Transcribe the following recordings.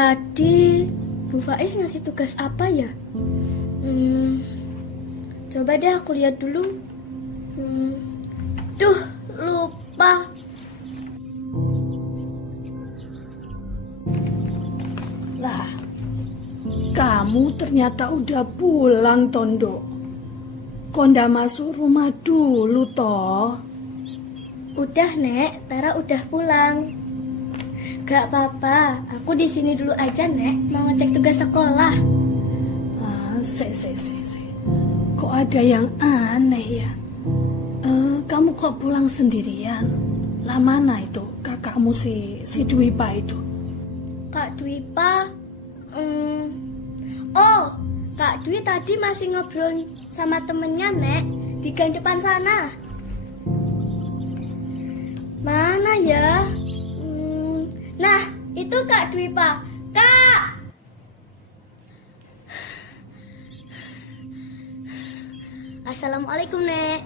Tadi Bu Faiz ngasih tugas apa ya? Coba deh aku lihat dulu. Duh, lupa. Lah, kamu ternyata udah pulang, Tondo. Konda masuk rumah dulu, toh. Udah, Nek. Tara udah pulang. Gak apa-apa, aku di sini dulu aja, Nek. Mau ngecek tugas sekolah. Se. Kok ada yang aneh ya? Kamu kok pulang sendirian? Lah mana itu kakakmu si Dwipa itu? Kak Dwipa? Oh, Kak Dwi tadi masih ngobrol sama temennya, Nek. Di gang depan sana. Mana ya? Nah, itu Kak Dwipa. Kak! Assalamualaikum, Nek.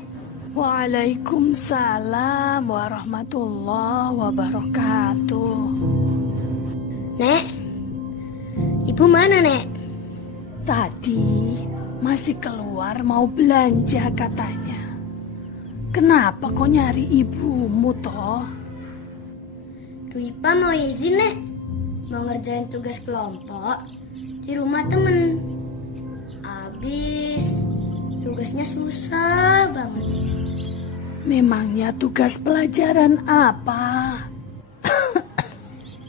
Waalaikumsalam warahmatullahi wabarakatuh. Nek, Ibu mana, Nek? Tadi masih keluar mau belanja katanya. Kenapa kok nyari ibumu, toh? Dwipa mau izin, Nek. Mau ngerjain tugas kelompok di rumah temen. Abis tugasnya susah banget. Memangnya tugas pelajaran apa?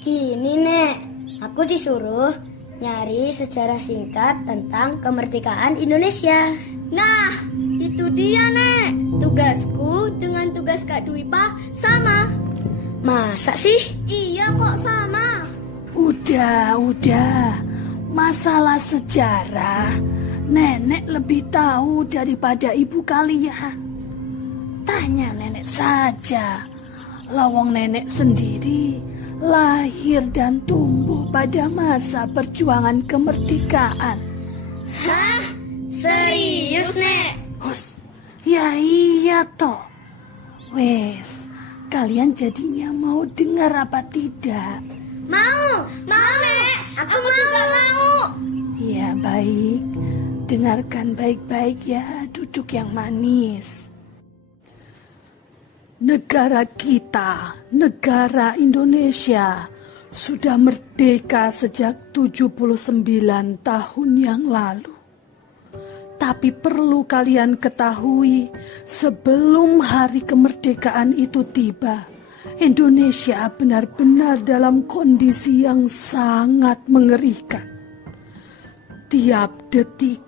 Gini, Nek. Aku disuruh nyari sejarah singkat tentang kemerdekaan Indonesia. Nah, itu dia, Nek. Tugasku dengan tugas Kak Dwipa sama. Masa sih? Iya kok sama. Udah. Masalah sejarah, nenek lebih tahu daripada ibu kalian. Tanya nenek saja. Lawang nenek sendiri lahir dan tumbuh pada masa perjuangan kemerdekaan. Hah? Serius, Nek? Hus, ya iya toh. Wes, kalian jadinya mau dengar apa tidak? Mau, Nek. Aku juga mau. Ya baik, dengarkan baik-baik ya, duduk yang manis. Negara kita, negara Indonesia, sudah merdeka sejak 79 tahun yang lalu. Tapi perlu kalian ketahui, sebelum hari kemerdekaan itu tiba, Indonesia benar-benar dalam kondisi yang sangat mengerikan. Tiap detik,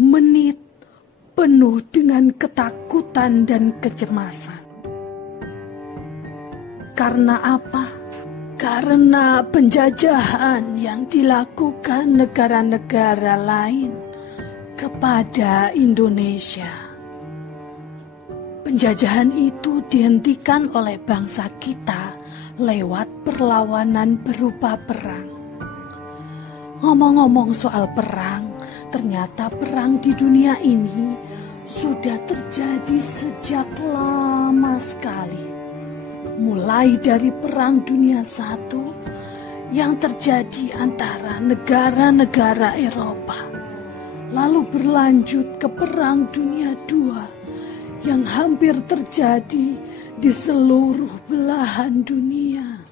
menit, penuh dengan ketakutan dan kecemasan. Karena apa? Karena penjajahan yang dilakukan negara-negara lain kepada Indonesia. Penjajahan itu dihentikan oleh bangsa kita lewat perlawanan berupa perang. Ngomong-ngomong soal perang, ternyata perang di dunia ini sudah terjadi sejak lama sekali. Mulai dari Perang Dunia I yang terjadi antara negara-negara Eropa, lalu berlanjut ke Perang Dunia II yang hampir terjadi di seluruh belahan dunia.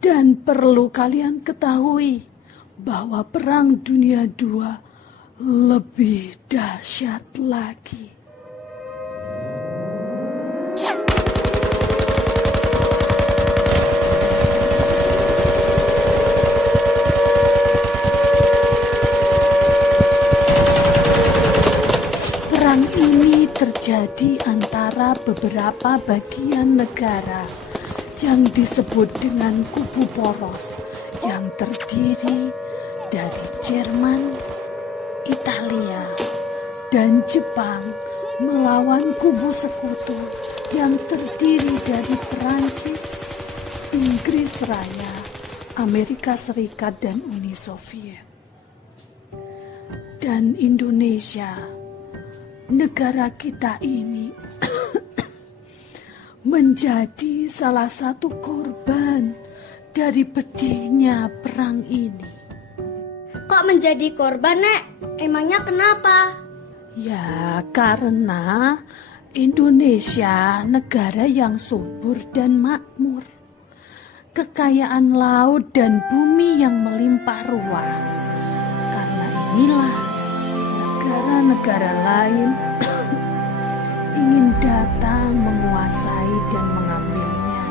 Dan perlu kalian ketahui bahwa Perang Dunia II lebih dahsyat lagi. Perang ini terjadi antara beberapa bagian negara yang disebut dengan kubu poros yang terdiri dari Jerman, Italia, dan Jepang melawan kubu sekutu yang terdiri dari Perancis, Inggris Raya, Amerika Serikat, dan Uni Soviet. Dan Indonesia, negara kita ini menjadi salah satu korban dari pedihnya perang ini. Kok menjadi korban, Nek? Emangnya kenapa? Ya, karena Indonesia negara yang subur dan makmur. Kekayaan laut dan bumi yang melimpah ruah. Karena inilah negara-negara lain ingin datang menguasai dan mengambilnya.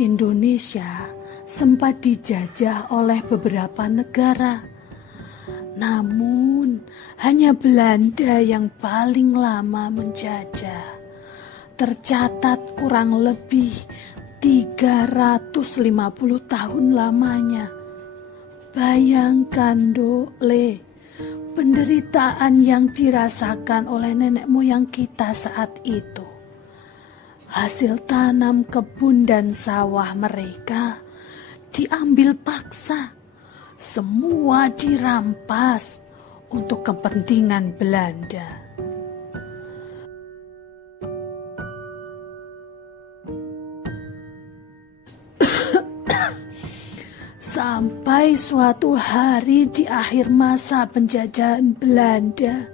Indonesia sempat dijajah oleh beberapa negara. Namun, hanya Belanda yang paling lama menjajah. Tercatat kurang lebih 350 tahun lamanya. Bayangkan, Dok Le, penderitaan yang dirasakan oleh nenek moyang kita saat itu. Hasil tanam kebun dan sawah mereka diambil paksa. Semua dirampas untuk kepentingan Belanda. Sampai suatu hari di akhir masa penjajahan Belanda,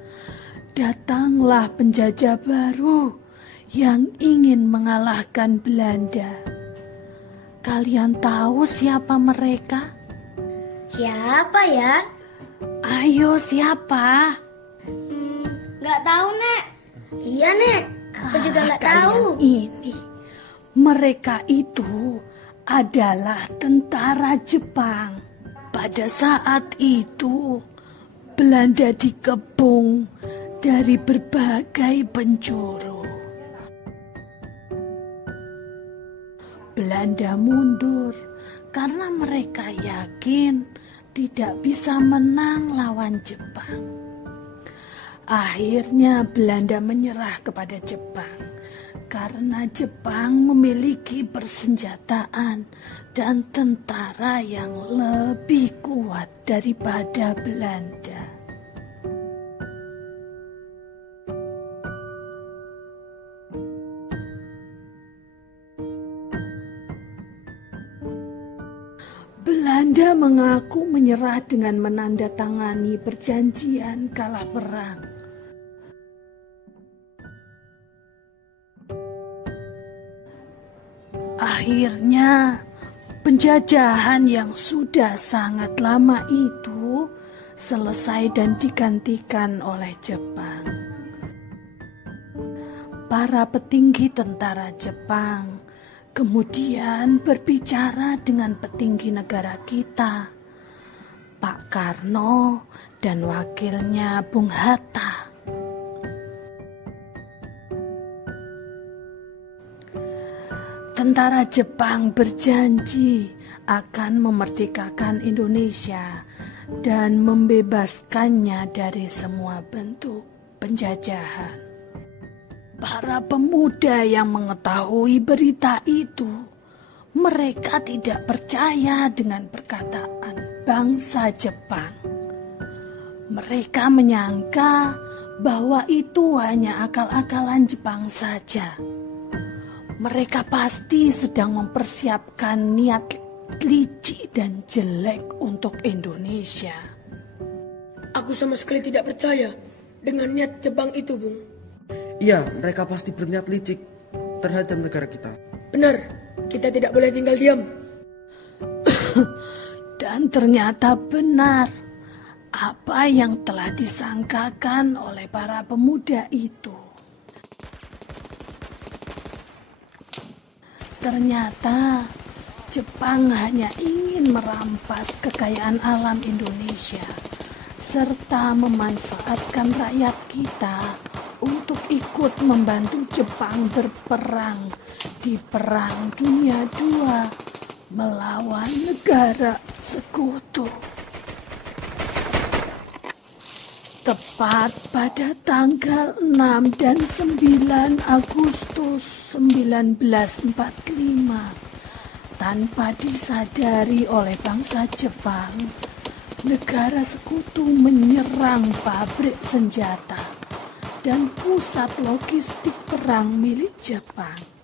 datanglah penjajah baru yang ingin mengalahkan Belanda. Kalian tahu siapa mereka? Siapa ya? Ayo, siapa? Nggak tahu, Nek. Iya, Nek. Aku juga nggak tahu. Ini, mereka itu adalah tentara Jepang. Pada saat itu, Belanda dikepung dari berbagai penjuru. Belanda mundur karena mereka yakin tidak bisa menang lawan Jepang. Akhirnya Belanda menyerah kepada Jepang karena Jepang memiliki persenjataan dan tentara yang lebih kuat daripada Belanda. Belanda mengaku menyerah dengan menandatangani perjanjian kalah perang. Akhirnya, penjajahan yang sudah sangat lama itu selesai dan digantikan oleh Jepang. Para petinggi tentara Jepang kemudian berbicara dengan petinggi negara kita, Pak Karno dan wakilnya Bung Hatta. Tentara Jepang berjanji akan memerdekakan Indonesia dan membebaskannya dari semua bentuk penjajahan. Para pemuda yang mengetahui berita itu, mereka tidak percaya dengan perkataan bangsa Jepang. Mereka menyangka bahwa itu hanya akal-akalan Jepang saja. Mereka pasti sedang mempersiapkan niat licik dan jelek untuk Indonesia. Aku sama sekali tidak percaya dengan niat Jepang itu, Bung. Iya, mereka pasti berniat licik terhadap negara kita. Benar, kita tidak boleh tinggal diam. Dan ternyata benar apa yang telah disangkakan oleh para pemuda itu. Ternyata Jepang hanya ingin merampas kekayaan alam Indonesia serta memanfaatkan rakyat kita untuk ikut membantu Jepang berperang di Perang Dunia II melawan negara sekutu. Tepat pada tanggal 6 dan 9 Agustus 1945, tanpa disadari oleh bangsa Jepang, negara sekutu menyerang pabrik senjata dan pusat logistik perang milik Jepang.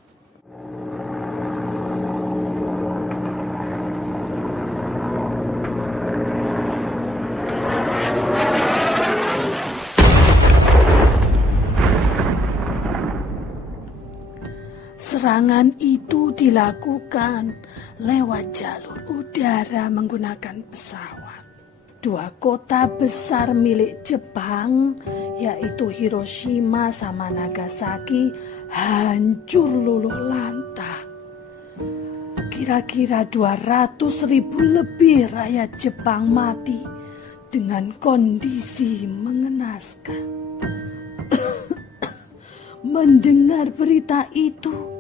Serangan itu dilakukan lewat jalur udara menggunakan pesawat. 2 kota besar milik Jepang, yaitu Hiroshima sama Nagasaki, hancur luluh lantah. Kira-kira 200.000 lebih rakyat Jepang mati dengan kondisi mengenaskan. Mendengar berita itu,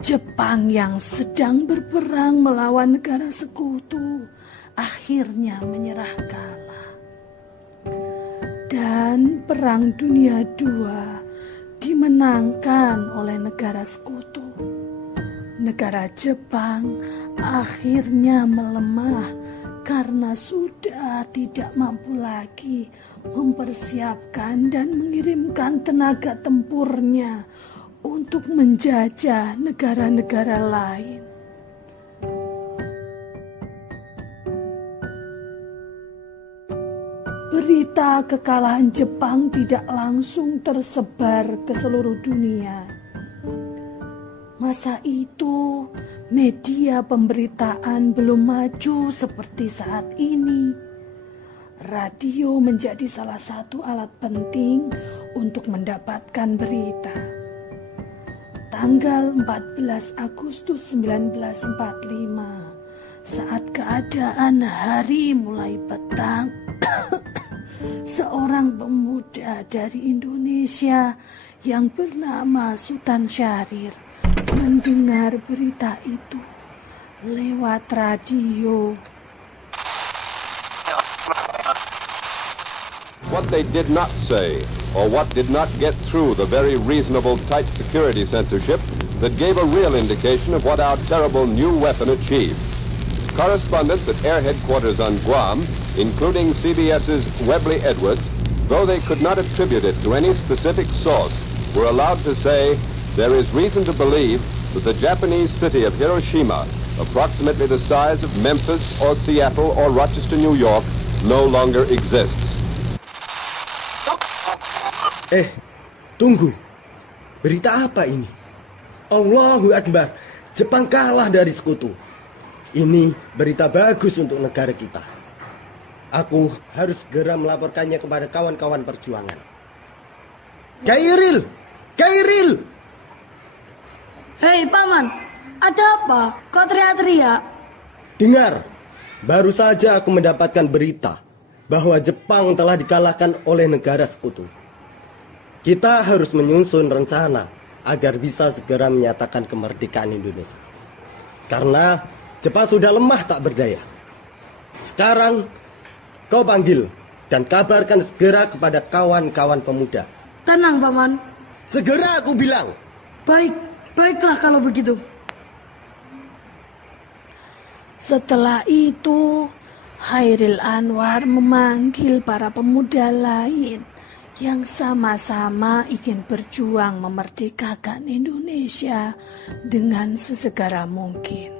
Jepang yang sedang berperang melawan negara sekutu akhirnya menyerah kalah. Dan Perang Dunia II dimenangkan oleh negara sekutu. Negara Jepang akhirnya melemah karena sudah tidak mampu lagi mempersiapkan dan mengirimkan tenaga tempurnya untuk menjajah negara-negara lain. Berita kekalahan Jepang tidak langsung tersebar ke seluruh dunia. Masa itu, media pemberitaan belum maju seperti saat ini. Radio menjadi salah satu alat penting untuk mendapatkan berita. Tanggal 14 Agustus 1945, saat keadaan hari mulai petang, seorang pemuda dari Indonesia yang bernama Sultan Syahrir mendengar berita itu lewat radio. What they did not say, or what did not get through the very reasonable tight security censorship that gave a real indication of what our terrible new weapon achieved. Correspondents at Air Headquarters on Guam, including CBS's Webley Edwards, though they could not attribute it to any specific source, were allowed to say there is reason to believe that the Japanese city of Hiroshima, approximately the size of Memphis or Seattle or Rochester, New York, no longer exists. Tunggu. Berita apa ini? Allahu Akbar. Jepang kalah dari sekutu. Ini berita bagus untuk negara kita. Aku harus segera melaporkannya kepada kawan-kawan perjuangan. Kairil! Kairil! Hei Paman, ada apa? Kok teriak-teriak? Dengar, baru saja aku mendapatkan berita bahwa Jepang telah dikalahkan oleh negara sekutu. Kita harus menyusun rencana agar bisa segera menyatakan kemerdekaan Indonesia. Karena Jepang sudah lemah tak berdaya. Sekarang kau panggil dan kabarkan segera kepada kawan-kawan pemuda. Tenang Paman. Segera aku bilang. Baiklah kalau begitu. Setelah itu, Chairil Anwar memanggil para pemuda lain yang sama-sama ingin berjuang memerdekakan Indonesia dengan sesegera mungkin.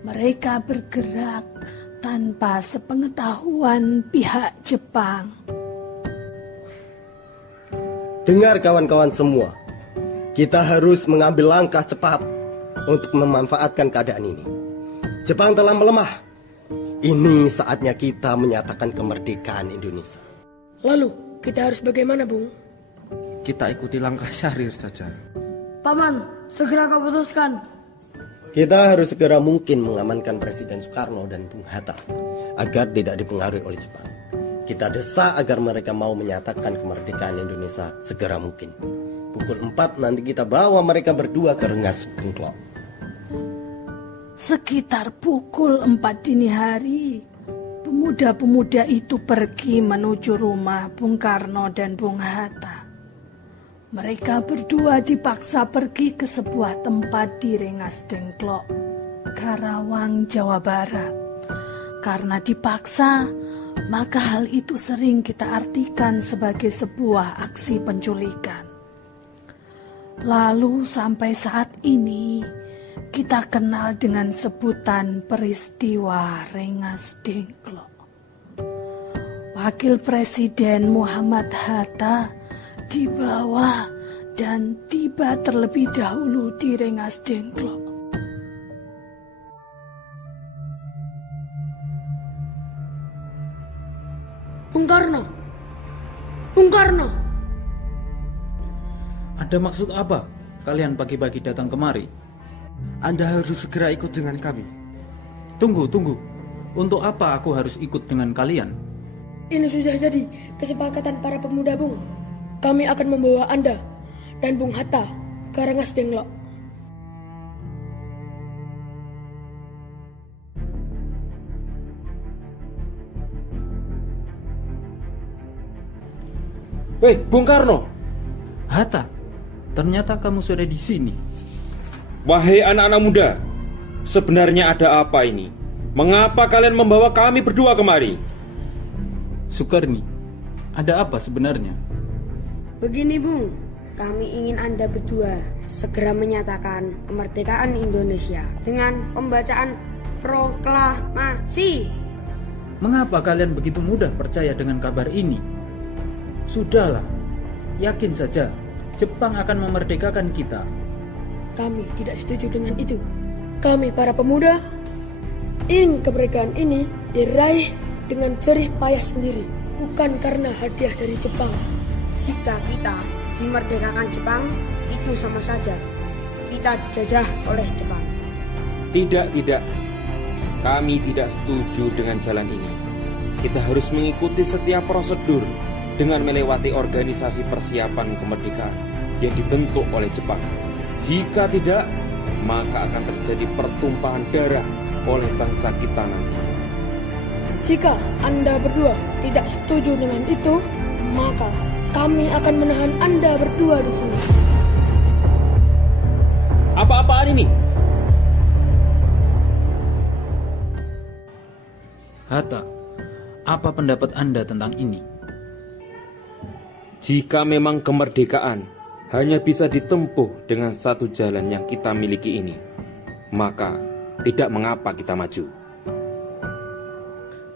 Mereka bergerak tanpa sepengetahuan pihak Jepang. Dengar kawan-kawan semua, kita harus mengambil langkah cepat untuk memanfaatkan keadaan ini. Jepang telah melemah. Ini saatnya kita menyatakan kemerdekaan Indonesia. Lalu kita harus bagaimana, Bung? Kita ikuti langkah Syahrir saja. Paman, segera kau putuskan. Kita harus segera mungkin mengamankan Presiden Soekarno dan Bung Hatta agar tidak dipengaruhi oleh Jepang. Kita desak agar mereka mau menyatakan kemerdekaan Indonesia segera mungkin. Pukul 4 nanti kita bawa mereka berdua ke Rengas Dengklok. Sekitar pukul 4 dini hari, pemuda-pemuda itu pergi menuju rumah Bung Karno dan Bung Hatta. Mereka berdua dipaksa pergi ke sebuah tempat di Rengas Dengklok, Karawang, Jawa Barat. Karena dipaksa, maka hal itu sering kita artikan sebagai sebuah aksi penculikan. Lalu sampai saat ini kita kenal dengan sebutan peristiwa Rengas Dengklok. Wakil Presiden Muhammad Hatta dibawa dan tiba terlebih dahulu di Rengas Dengklok. Bung Karno! Bung Karno! Ada maksud apa kalian pagi-pagi datang kemari? Anda harus segera ikut dengan kami. Tunggu. Untuk apa aku harus ikut dengan kalian? Ini sudah jadi kesepakatan para pemuda, Bung. Kami akan membawa Anda dan Bung Hatta ke Rengas Dengklok. Weh, Bung Karno! Hatta, ternyata kamu sudah di sini. Wahai anak-anak muda, sebenarnya ada apa ini? Mengapa kalian membawa kami berdua kemari? Sukarni, ada apa sebenarnya? Begini, Bung. Kami ingin Anda berdua segera menyatakan kemerdekaan Indonesia dengan pembacaan proklamasi. Mengapa kalian begitu mudah percaya dengan kabar ini? Sudahlah, yakin saja Jepang akan memerdekakan kita. Kami tidak setuju dengan itu. Kami para pemuda ingin kemerdekaan ini diraih dengan jerih payah sendiri, bukan karena hadiah dari Jepang. Jika kita dimerdekakan Jepang, itu sama saja kita dijajah oleh Jepang. Tidak. Kami tidak setuju dengan jalan ini. Kita harus mengikuti setiap prosedur dengan melewati organisasi persiapan kemerdekaan yang dibentuk oleh Jepang. Jika tidak, maka akan terjadi pertumpahan darah oleh bangsa kita nanti. Jika Anda berdua tidak setuju dengan itu, maka kami akan menahan Anda berdua di sini. Apa-apaan ini? Hatta, apa pendapat Anda tentang ini? Jika memang kemerdekaan hanya bisa ditempuh dengan satu jalan yang kita miliki ini, maka tidak mengapa kita maju.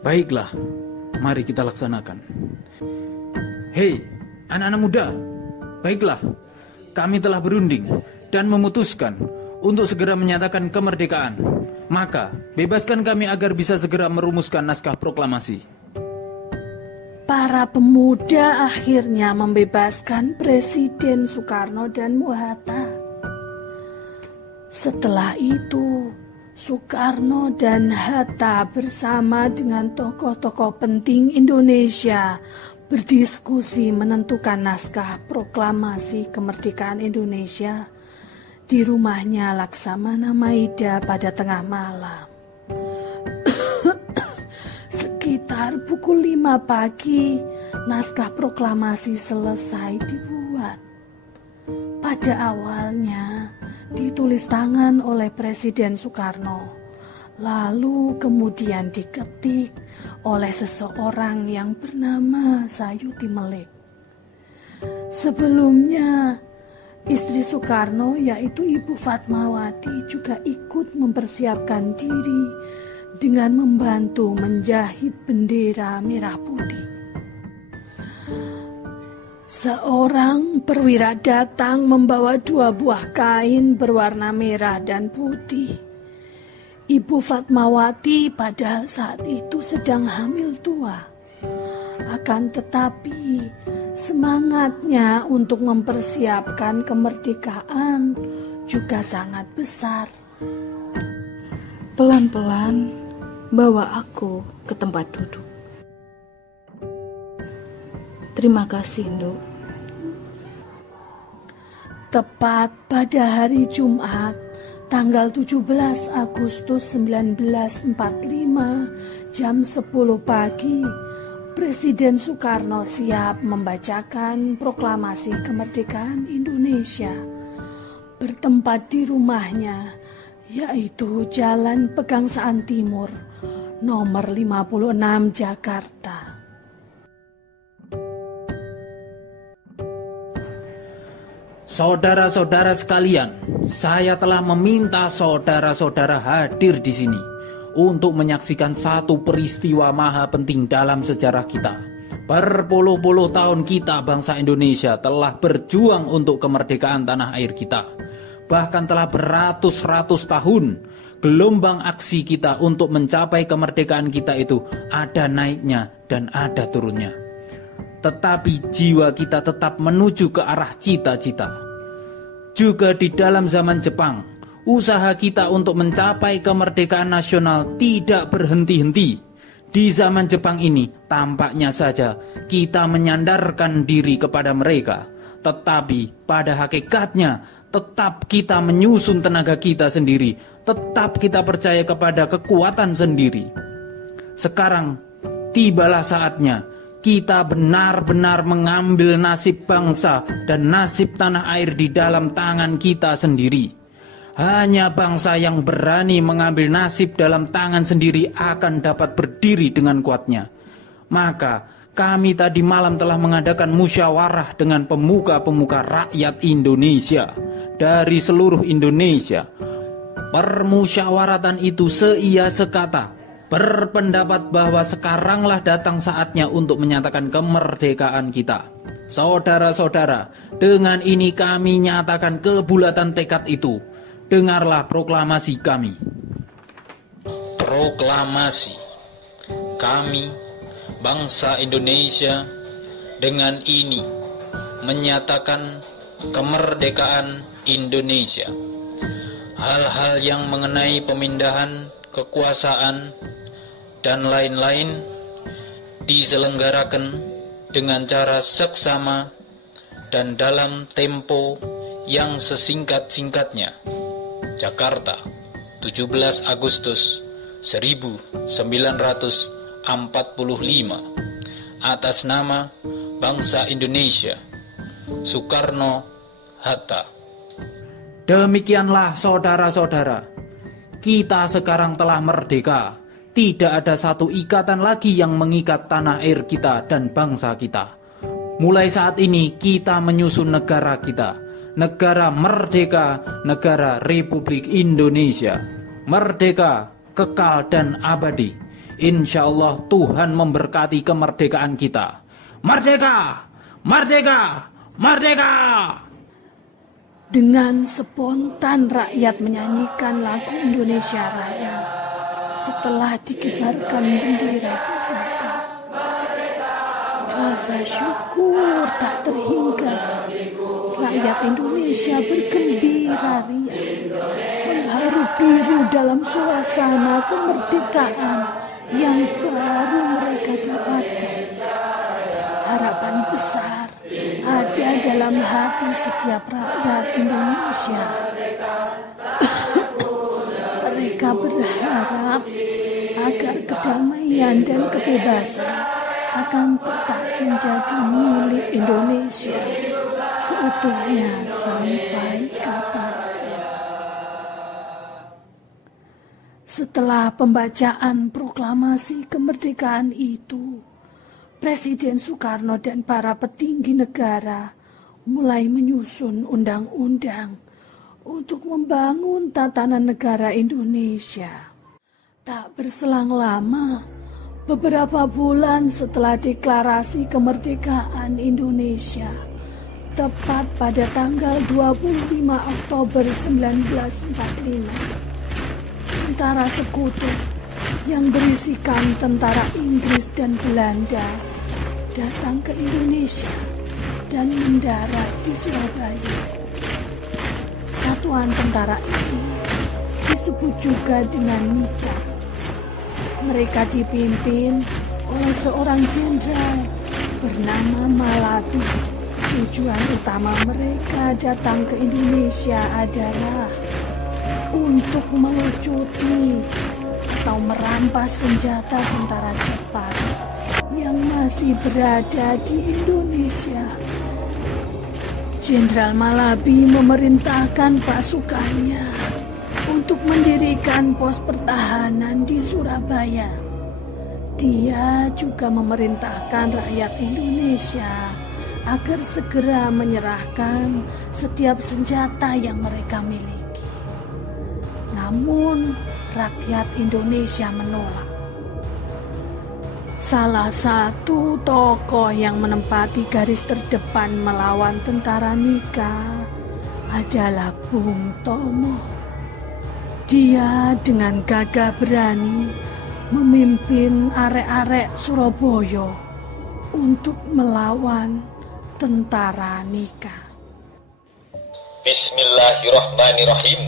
Baiklah, mari kita laksanakan. Hei, anak-anak muda, baiklah, kami telah berunding dan memutuskan untuk segera menyatakan kemerdekaan. Maka, bebaskan kami agar bisa segera merumuskan naskah proklamasi. Para pemuda akhirnya membebaskan Presiden Soekarno dan Hatta. Setelah itu, Soekarno dan Hatta bersama dengan tokoh-tokoh penting Indonesia berdiskusi menentukan naskah proklamasi kemerdekaan Indonesia di rumahnya Laksamana Maida pada tengah malam. Sekitar pukul 5 pagi, naskah proklamasi selesai dibuat. Pada awalnya ditulis tangan oleh Presiden Soekarno, lalu kemudian diketik oleh seseorang yang bernama Sayuti Melik. Sebelumnya, istri Soekarno yaitu Ibu Fatmawati juga ikut mempersiapkan diri dengan membantu menjahit bendera merah putih. Seorang perwira datang membawa 2 buah kain berwarna merah dan putih. Ibu Fatmawati padahal saat itu sedang hamil tua. Akan tetapi semangatnya untuk mempersiapkan kemerdekaan juga sangat besar. Pelan-pelan bawa aku ke tempat duduk. Terima kasih, Nduk. Tepat pada hari Jumat, tanggal 17 Agustus 1945, jam 10 pagi, Presiden Soekarno siap membacakan proklamasi kemerdekaan Indonesia. Bertempat di rumahnya, yaitu Jalan Pegangsaan Timur, nomor 56 Jakarta. Saudara-saudara sekalian, saya telah meminta saudara-saudara hadir di sini untuk menyaksikan satu peristiwa maha penting dalam sejarah kita. Berpuluh-puluh tahun kita bangsa Indonesia telah berjuang untuk kemerdekaan tanah air kita. Bahkan telah beratus-ratus tahun gelombang aksi kita untuk mencapai kemerdekaan kita itu ada naiknya dan ada turunnya. Tetapi jiwa kita tetap menuju ke arah cita-cita. Juga di dalam zaman Jepang, usaha kita untuk mencapai kemerdekaan nasional tidak berhenti-henti. Di zaman Jepang ini, tampaknya saja kita menyandarkan diri kepada mereka. Tetapi pada hakikatnya, tetap kita menyusun tenaga kita sendiri. Tetap kita percaya kepada kekuatan sendiri. Sekarang, tibalah saatnya kita benar-benar mengambil nasib bangsa dan nasib tanah air di dalam tangan kita sendiri. Hanya bangsa yang berani mengambil nasib dalam tangan sendiri akan dapat berdiri dengan kuatnya. Maka kami tadi malam telah mengadakan musyawarah dengan pemuka-pemuka rakyat Indonesia dari seluruh Indonesia. Permusyawaratan itu seia sekata berpendapat bahwa sekaranglah datang saatnya untuk menyatakan kemerdekaan kita. Saudara-saudara, dengan ini kami nyatakan kebulatan tekad itu. Dengarlah proklamasi kami. Proklamasi. Kami, bangsa Indonesia, dengan ini menyatakan kemerdekaan Indonesia. Hal-hal yang mengenai pemindahan kekuasaan dan lain-lain diselenggarakan dengan cara seksama dan dalam tempo yang sesingkat-singkatnya. Jakarta, 17 Agustus 1945, atas nama bangsa Indonesia, Soekarno-Hatta. Demikianlah saudara-saudara, kita sekarang telah merdeka. Tidak ada satu ikatan lagi yang mengikat tanah air kita dan bangsa kita. Mulai saat ini kita menyusun negara kita. Negara merdeka, negara Republik Indonesia. Merdeka, kekal dan abadi. Insya Allah Tuhan memberkati kemerdekaan kita. Merdeka! Merdeka! Merdeka! Dengan spontan rakyat menyanyikan lagu Indonesia Raya setelah dikibarkan bendera pusaka. Rasa syukur tak terhingga. Rakyat Indonesia bergembira ria, mengharu biru dalam suasana kemerdekaan yang baru mereka dapatkan. Harapan besar ada dalam hati setiap rakyat Indonesia. Mereka berharap agar kedamaian dan kebebasan akan tetap menjadi milik Indonesia seutuhnya sampai kapan. Setelah pembacaan proklamasi kemerdekaan itu, Presiden Soekarno dan para petinggi negara mulai menyusun undang-undang untuk membangun tatanan negara Indonesia. Tak berselang lama, beberapa bulan setelah deklarasi kemerdekaan Indonesia, tepat pada tanggal 25 Oktober 1945, tentara sekutu yang berisikan tentara Inggris dan Belanda datang ke Indonesia dan mendarat di Surabaya. Satuan tentara itu disebut juga dengan NIKA. Mereka dipimpin oleh seorang jenderal bernama Malabi. Tujuan utama mereka datang ke Indonesia adalah untuk melucuti atau merampas senjata tentara Jepang yang masih berada di Indonesia. Jenderal Malabi memerintahkan pasukannya untuk mendirikan pos pertahanan di Surabaya. Dia juga memerintahkan rakyat Indonesia agar segera menyerahkan setiap senjata yang mereka miliki. Namun, rakyat Indonesia menolak. Salah satu tokoh yang menempati garis terdepan melawan tentara Nika adalah Bung Tomo. Dia dengan gagah berani memimpin arek-arek Surabaya untuk melawan tentara Nika. Bismillahirrahmanirrahim.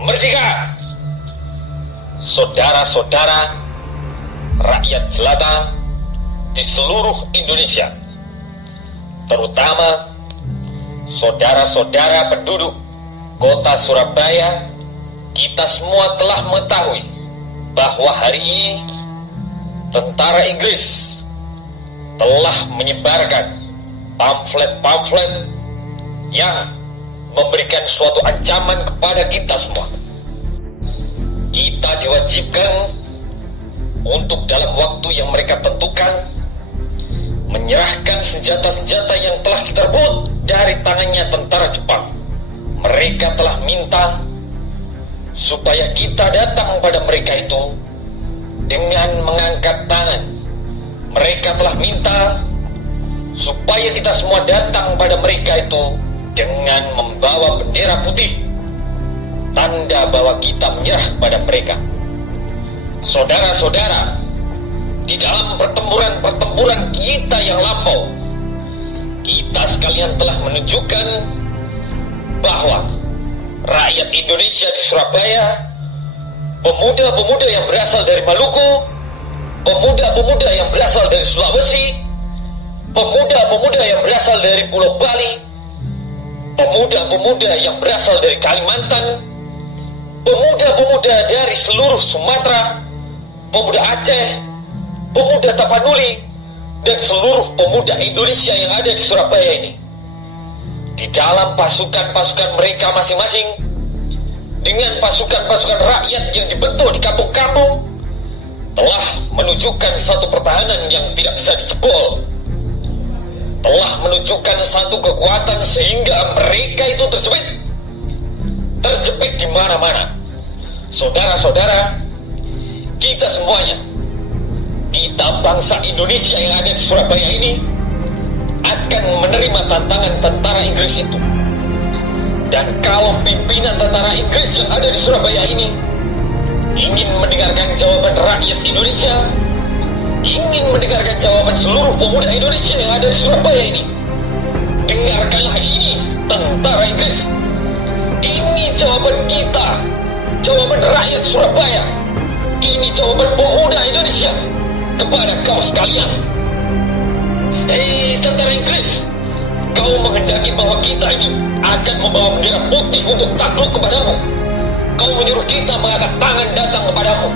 Merdeka! Saudara-saudara rakyat jelata di seluruh Indonesia, terutama saudara-saudara penduduk kota Surabaya, kita semua telah mengetahui bahwa hari ini tentara Inggris telah menyebarkan pamflet-pamflet yang memberikan suatu ancaman kepada kita semua. Kita diwajibkan untuk dalam waktu yang mereka tentukan menyerahkan senjata-senjata yang telah kita rebut dari tangannya tentara Jepang. Mereka telah minta supaya kita datang pada mereka itu dengan mengangkat tangan. Mereka telah minta supaya kita semua datang pada mereka itu dengan membawa bendera putih, tanda bahwa kita menyerah kepada mereka. Saudara-saudara, di dalam pertempuran kita yang lampau, kita sekalian telah menunjukkan bahwa rakyat Indonesia di Surabaya, pemuda-pemuda yang berasal dari Maluku, pemuda-pemuda yang berasal dari Sulawesi, pemuda-pemuda yang berasal dari Pulau Bali, pemuda-pemuda yang berasal dari Kalimantan, pemuda-pemuda dari seluruh Sumatera, pemuda Aceh, pemuda Tapanuli, dan seluruh pemuda Indonesia yang ada di Surabaya ini, di dalam pasukan-pasukan mereka masing-masing, dengan pasukan-pasukan rakyat yang dibentuk di kampung-kampung, telah menunjukkan satu pertahanan yang tidak bisa dijebol, telah menunjukkan satu kekuatan sehingga mereka itu terjepit di mana-mana. Saudara-saudara, kita semuanya, kita bangsa Indonesia yang ada di Surabaya ini akan menerima tantangan tentara Inggris itu. Dan kalau pimpinan tentara Inggris yang ada di Surabaya ini ingin mendengarkan jawaban rakyat Indonesia, ingin mendengarkan jawaban seluruh pemuda Indonesia yang ada di Surabaya ini, dengarkanlah ini, tentara Inggris. Ini jawaban kita, jawaban rakyat Surabaya. Ini jawaban pemuda Indonesia kepada kau sekalian. Hei tentara Inggris, kau menghendaki bahwa kita ini akan membawa bendera putih untuk takluk kepadamu. Kau menyuruh kita mengangkat tangan datang kepadamu.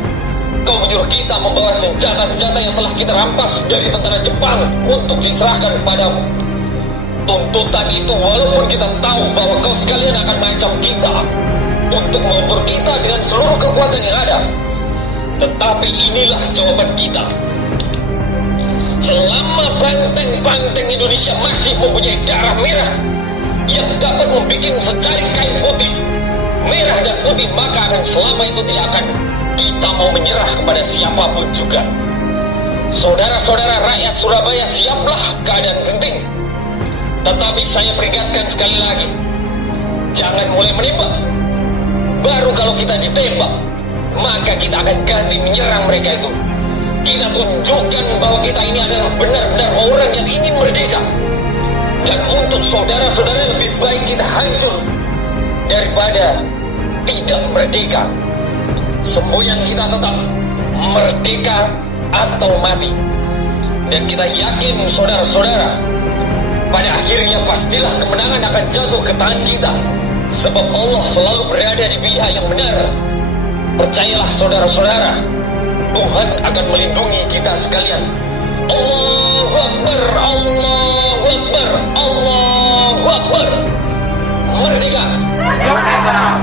Kau menyuruh kita membawa senjata-senjata yang telah kita rampas dari tentara Jepang untuk diserahkan kepadamu. Tuntutan itu walaupun kita tahu bahwa kau sekalian akan mengancam kita untuk mengumpul kita dengan seluruh kekuatan yang ada, tetapi inilah jawaban kita. Selama banteng-banteng Indonesia masih mempunyai darah merah yang dapat membuat secari kain putih, merah dan putih, maka akan selama itu tidak akan kita mau menyerah kepada siapapun juga. Saudara-saudara rakyat Surabaya, siaplah keadaan genting. Tetapi saya peringatkan sekali lagi, jangan mulai menembak. Baru kalau kita ditembak, maka kita akan ganti menyerang mereka itu. Kita tunjukkan bahwa kita ini adalah benar-benar orang yang ingin merdeka. Dan untuk saudara-saudara, lebih baik kita hancur daripada tidak merdeka. Semboyan kita tetap merdeka atau mati. Dan kita yakin saudara-saudara, pada akhirnya pastilah kemenangan akan jatuh ke tangan kita, sebab Allah selalu berada di pihak yang benar. Percayalah saudara-saudara, Tuhan akan melindungi kita sekalian. Allahu Akbar, Allahu Akbar, Allahu Akbar. Merdeka! Merdeka!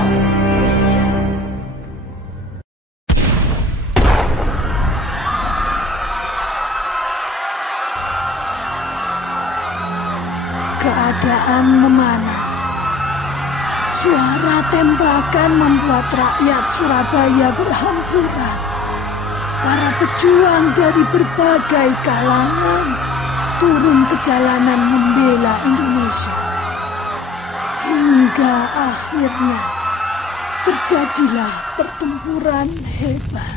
keadaan memanas. Suara tembakan membuat rakyat Surabaya berhamburan. Para pejuang dari berbagai kalangan turun ke jalanan membela Indonesia. Hingga akhirnya terjadilah pertempuran hebat.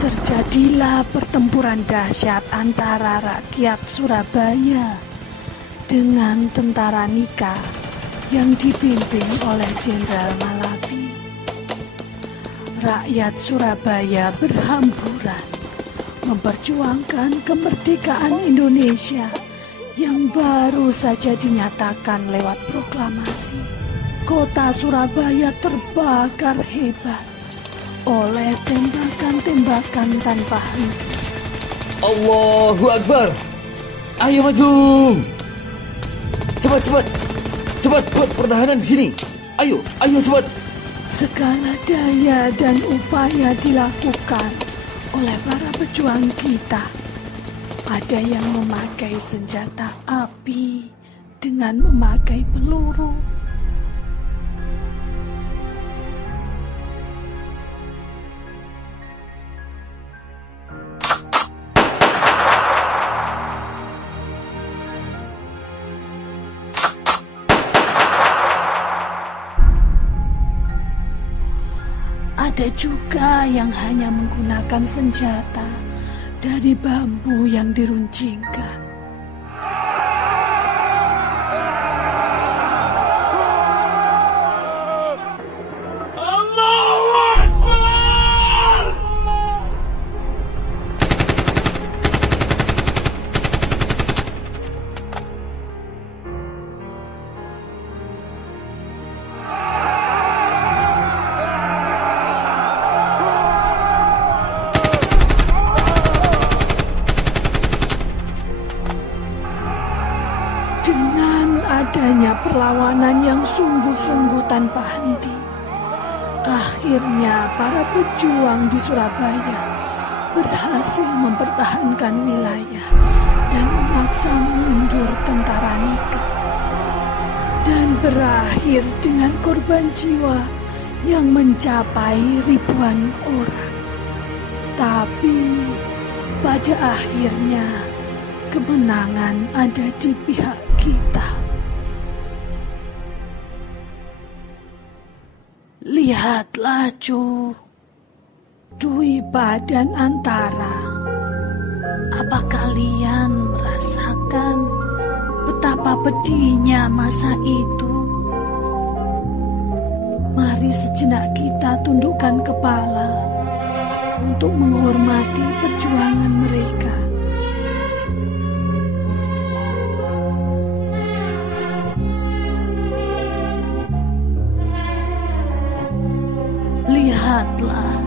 Terjadilah pertempuran dahsyat antara rakyat Surabaya dengan tentara Nika yang dipimpin oleh Jenderal Malabi. Rakyat Surabaya berhamburan memperjuangkan kemerdekaan Indonesia yang baru saja dinyatakan lewat proklamasi. Kota Surabaya terbakar hebat oleh tembakan-tembakan tanpa henti. Allahu Akbar. Ayo maju. Cepat pertahanan di sini. Ayo cepat. Segala daya dan upaya dilakukan oleh para pejuang kita. Ada yang memakai senjata api dengan memakai peluru. Ada juga yang hanya menggunakan senjata dari bambu yang diruncingkan. Adanya perlawanan yang sungguh-sungguh tanpa henti. Akhirnya para pejuang di Surabaya berhasil mempertahankan wilayah dan memaksa mundur tentara Nika. Dan berakhir dengan korban jiwa yang mencapai ribuan orang. Tapi pada akhirnya kemenangan ada di pihak kita. Lihatlah Cu, Dwipa dan Antara. Apa kalian merasakan betapa pedihnya masa itu? Mari sejenak kita tundukkan kepala untuk menghormati perjuangan mereka. Lihatlah,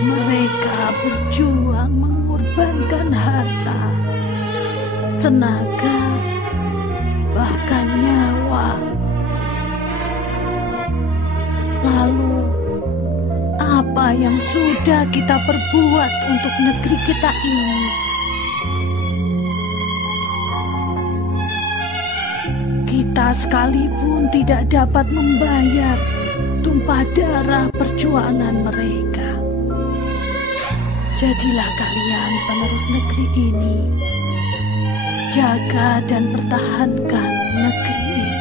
mereka berjuang mengorbankan harta, tenaga, bahkan nyawa. Lalu, apa yang sudah kita perbuat untuk negeri kita ini? Kita sekalipun tidak dapat membayar tumpah darah perjuangan mereka. Jadilah kalian penerus negeri ini. Jaga dan pertahankan negeri ini.